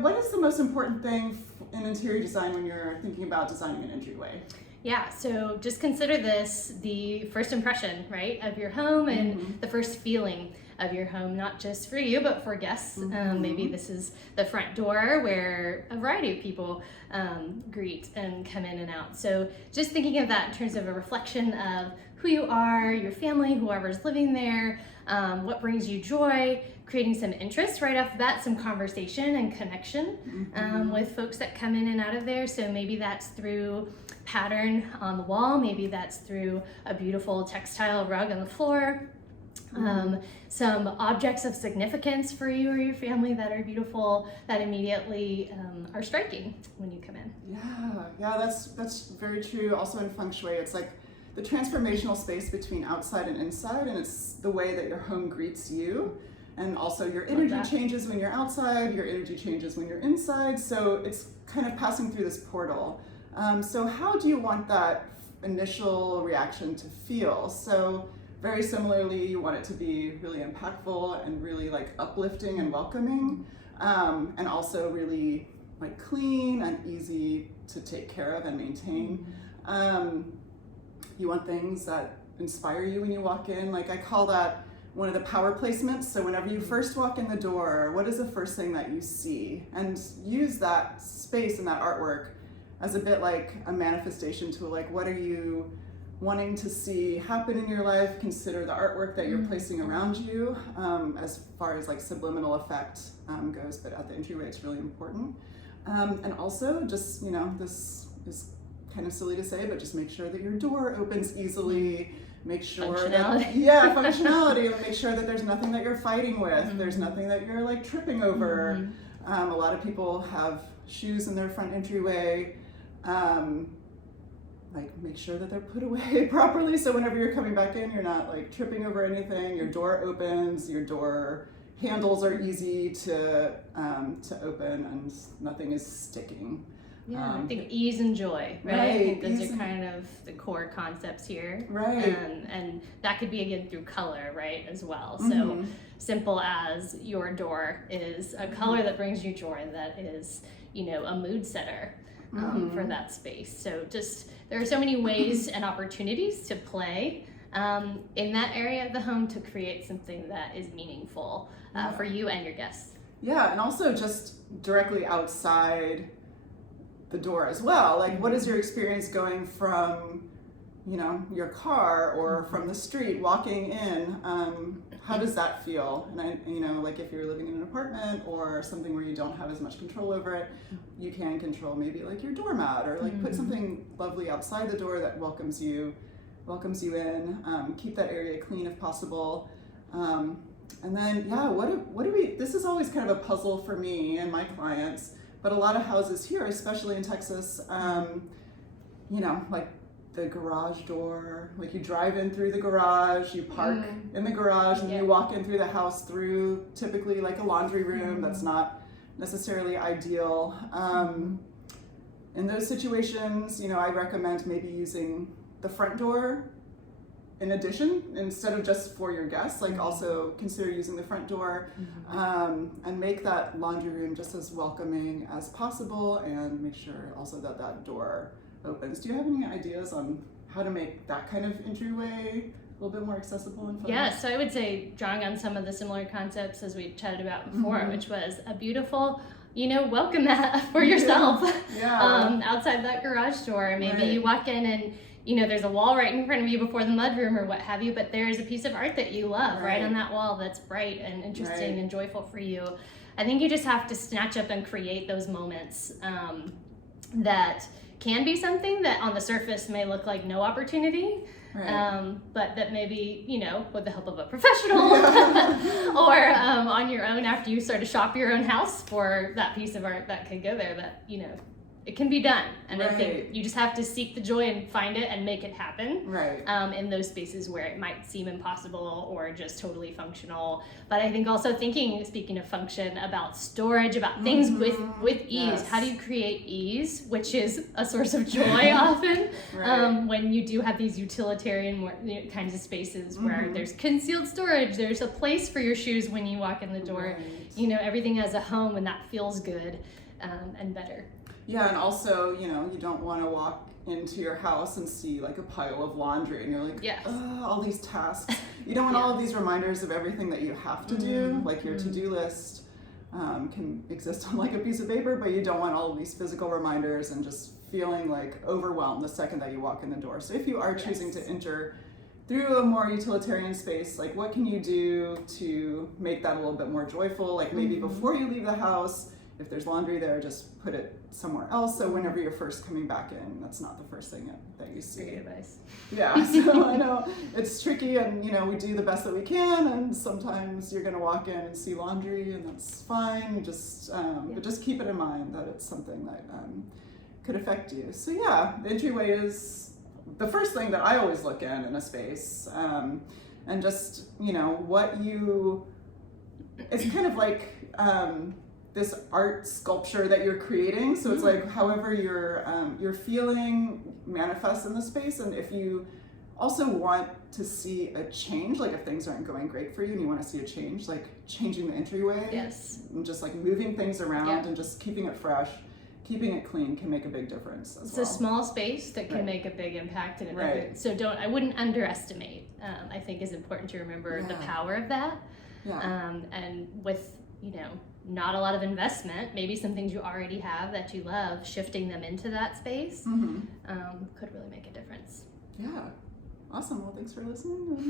what is the most important thing in interior design when you're thinking about designing an entryway? Yeah, so just consider this the first impression, right, of your home and the first feeling of your home, not just for you, but for guests. Maybe this is the front door where a variety of people greet and come in and out. So just thinking of that in terms of a reflection of who you are, your family, whoever's living there, what brings you joy, creating some interest right off the bat, some conversation and connection with folks that come in and out of there. So maybe that's through pattern on the wall, maybe that's through a beautiful textile rug on the floor, some objects of significance for you or your family that are beautiful, that immediately are striking when you come in. Yeah, that's very true. Also in Feng Shui, it's like the transformational space between outside and inside, and it's the way that your home greets you. And also your energy changes when you're outside, your energy changes when you're inside, so it's kind of passing through this portal. So how do you want that initial reaction to feel? So very similarly, you want it to be really impactful and really like uplifting and welcoming, and also really like clean and easy to take care of and maintain. You want things that inspire you when you walk in. Like I call that one of the power placements. So whenever you first walk in the door, what is the first thing that you see? And use that space and that artwork as a bit like a manifestation tool. Like what are you wanting to see happen in your life? Consider the artwork that you're placing around you, as far as like subliminal effect goes, but at the entryway it's really important. And also just, you know, this is kind of silly to say, but just make sure that your door opens easily. Make sure functionality. Make sure that there's nothing that you're fighting with. There's nothing that you're like tripping over. A lot of people have shoes in their front entryway. Like make sure that they're put away properly, so whenever you're coming back in, you're not like tripping over anything. Your door opens. Your door handles are easy to open, and nothing is sticking. I think ease and joy, right? I think those are kind of the core concepts here. And that could be again through color, right, as well. So simple as your door is a color that brings you joy, that is, you know, a mood setter for that space. So just, there are so many ways and opportunities to play in that area of the home to create something that is meaningful for you and your guests. Yeah, and also just directly outside the door as well. Like what is your experience going from, you know, your car or from the street walking in? How does that feel? And you know, like if you're living in an apartment or something where you don't have as much control over it, you can control maybe like your doormat, or like put something lovely outside the door that welcomes you in. Keep that area clean if possible. And then what do we, this is always kind of a puzzle for me and my clients, but a lot of houses here, especially in Texas, you know, like the garage door, like you drive in through the garage, you park in the garage, and you walk in through the house through typically like a laundry room. That's not necessarily ideal. In those situations, you know, I recommend maybe using the front door in addition, instead of just for your guests, like also consider using the front door, and make that laundry room just as welcoming as possible, and make sure also that that door opens. Do you have any ideas on how to make that kind of entryway a little bit more accessible and fun? Yeah, so I would say drawing on some of the similar concepts as we chatted about before, which was a beautiful, you know, welcome mat for yourself outside that garage door. Maybe you walk in and, you know, there's a wall right in front of you before the mudroom or what have you, but there's a piece of art that you love right on that wall that's bright and interesting and joyful for you. I think you just have to snatch up and create those moments that can be something that on the surface may look like no opportunity, but that maybe, you know, with the help of a professional or on your own after you sort of shop your own house for that piece of art that could go there, that, you know, it can be done. And I Right. think you just have to seek the joy and find it and make it happen. Right. In those spaces where it might seem impossible or just totally functional. But I think also thinking, speaking of function, about storage, about things with ease. Yes. How do you create ease, which is a source of joy often, Right. when you do have these utilitarian kinds of spaces where there's concealed storage, there's a place for your shoes when you walk in the door. Right. You know, everything has a home, and that feels good and better. Yeah, and also, you know, you don't want to walk into your house and see like a pile of laundry and you're like, Yes. "Ugh, all these tasks." You don't want all of these reminders of everything that you have to do, like your to-do list can exist on like a piece of paper, but you don't want all of these physical reminders and just feeling like overwhelmed the second that you walk in the door. So if you are choosing to enter through a more utilitarian space, like what can you do to make that a little bit more joyful? Like maybe before you leave the house, if there's laundry there, just put it somewhere else. So whenever you're first coming back in, that's not the first thing that you see. Great advice. Yeah, so I know it's tricky, and you know, we do the best that we can, and sometimes you're gonna walk in and see laundry, and that's fine. Just but just keep it in mind that it's something that could affect you. So yeah, the entryway is the first thing that I always look in a space, and just, you know, what you, it's kind of like this art sculpture that you're creating. So it's like however you're feeling manifests in the space. And if you also want to see a change, like if things aren't going great for you and you want to see a change, like changing the entryway, and just like moving things around and just keeping it fresh, keeping it clean can make a big difference as It's well. a small space that can make a big impact in it. Right. So I wouldn't underestimate. I think is important to remember the power of that. And with, you know, not a lot of investment, maybe some things you already have that you love, shifting them into that space could really make a difference. Yeah. Awesome. Well, thanks for listening.